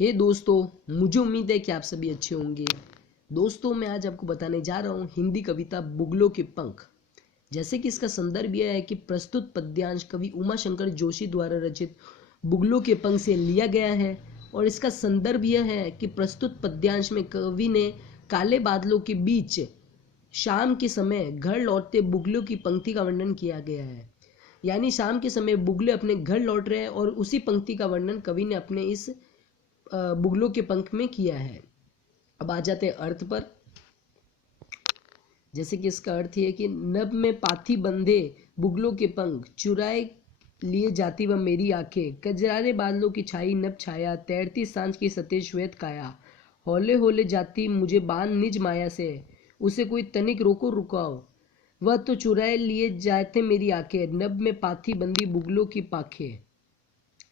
हे दोस्तों, मुझे उम्मीद है कि आप सभी अच्छे होंगे। दोस्तों, मैं आज आपको बताने जा रहा हूँ हिंदी कविता बुगलों के पंख। जैसे कि इसका संदर्भ यह है कि प्रस्तुत पद्यांश कवि उमाशंकर जोशी द्वारा रचित बुगलों के पंख से लिया गया है। और इसका संदर्भ यह है कि प्रस्तुत पद्यांश में कवि ने काले बादलों के बीच शाम के समय घर लौटते बुगलों की पंक्ति का वर्णन किया गया है। यानी शाम के समय बुगले अपने घर लौट रहे हैं और उसी पंक्ति का वर्णन कवि ने अपने इस बुगलों के पंख में किया है। अब आ जाते हैं अर्थ पर। जैसे कि इसका अर्थ ये है कि नभ में पाथी बंधे बुगलों के पंख चुराए लिए जाती व मेरी आंखें, कजरारे बादलों की छाई नभ छाया, तैरती सांझ की सतेज श्वेत काया, हौले हौले जाती मुझे बांध निज माया से, उसे कोई तनिक रोको रुकाओ, वह तो चुराए लिए जाते मेरी आंखें, नभ में पाथी बंदी बुगलों की पाखें।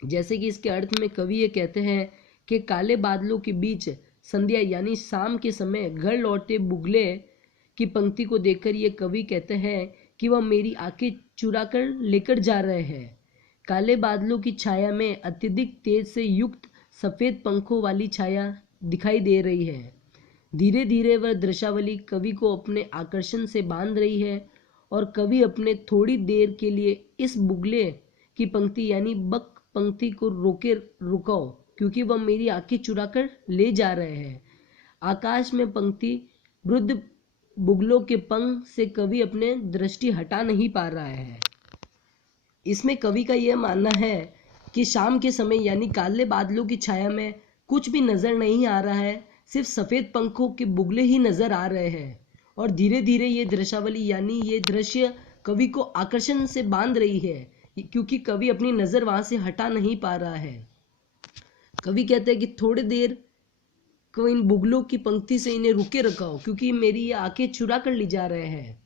जैसे कि इसके अर्थ में कवि ये कहते हैं कि काले बादलों के बीच संध्या यानी शाम के समय घर लौटे बुगले की पंक्ति को देखकर ये कवि कहते हैं कि वह मेरी आंखें चुरा कर लेकर जा रहे हैं। काले बादलों की छाया में अत्यधिक तेज से युक्त सफ़ेद पंखों वाली छाया दिखाई दे रही है। धीरे धीरे वह दृश्यावली कवि को अपने आकर्षण से बांध रही है और कवि अपने थोड़ी देर के लिए इस बुगले की पंक्ति यानी बक पंक्ति को रोके रुकाओ, क्योंकि वह मेरी आंखें चुरा कर ले जा रहे हैं। आकाश में पंक्ति वृद्ध बुगलों के पंख से कवि अपने दृष्टि हटा नहीं पा रहा है। इसमें कवि का यह मानना है कि शाम के समय यानी काले बादलों की छाया में कुछ भी नजर नहीं आ रहा है, सिर्फ सफेद पंखों के बुगले ही नजर आ रहे हैं। और धीरे धीरे ये दृश्यावली यानी ये दृश्य कवि को आकर्षण से बांध रही है, क्योंकि कवि अपनी नजर वहां से हटा नहीं पा रहा है। कवि कहते हैं कि थोड़ी देर को इन बुगलों की पंक्ति से इन्हें रुके रखाओ, क्योंकि मेरी ये आंखें चुरा कर ले जा रहे हैं।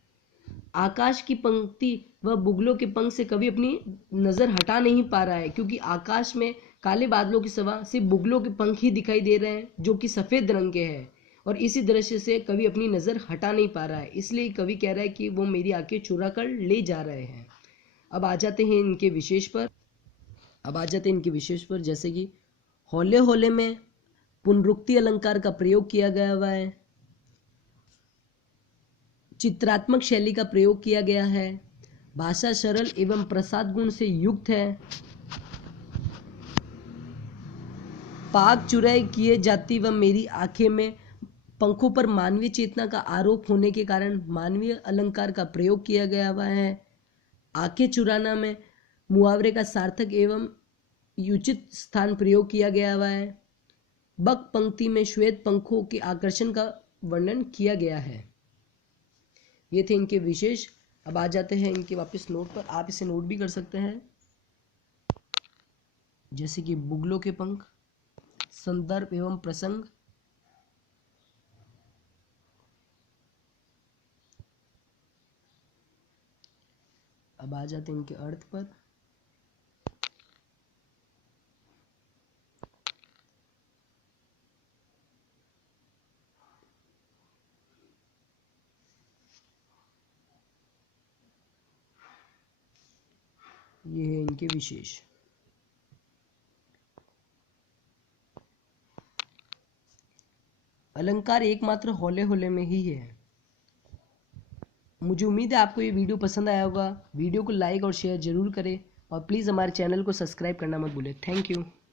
आकाश की पंक्ति व बुगलों के पंख से कवि अपनी नजर हटा नहीं पा रहा है, क्योंकि आकाश में काले बादलों की सिवा सिर्फ बुगलों के पंख ही दिखाई दे रहे हैं, जो कि सफेद रंग के हैं। और इसी दृश्य से कवि अपनी नजर हटा नहीं पा रहा है, इसलिए कवि कह रहा है कि वो मेरी आंखें चुरा कर ले जा रहे हैं। अब आ जाते हैं इनके विशेष पर। जैसे कि हौले हौले में पुनरुक्ति अलंकार का प्रयोग किया गया हुआ है, चित्रात्मक शैली का प्रयोग किया गया है, भाषा सरल एवं प्रसाद गुण से युक्त है, पाक चुराई किए जाती व मेरी आंखें में पंखों पर मानवीय चेतना का आरोप होने के कारण मानवीय अलंकार का प्रयोग किया गया हुआ है। आंखें चुराना में मुहावरे का सार्थक एवं उचित स्थान प्रयोग किया गया हुआ है। बक पंक्ति में श्वेत पंखों के आकर्षण का वर्णन किया गया है। ये थे इनके विशेष। अब आ जाते हैं इनके वापस नोट पर। आप इसे नोट भी कर सकते हैं। जैसे कि बुगलों के पंख, संदर्भ एवं प्रसंग, अब आ जाते हैं इनके अर्थ पर। ये है इनके विशेष। अलंकार एकमात्र हौले हौले में ही है। मुझे उम्मीद है आपको ये वीडियो पसंद आया होगा। वीडियो को लाइक और शेयर जरूर करें और प्लीज़ हमारे चैनल को सब्सक्राइब करना मत भूलें। Thank you.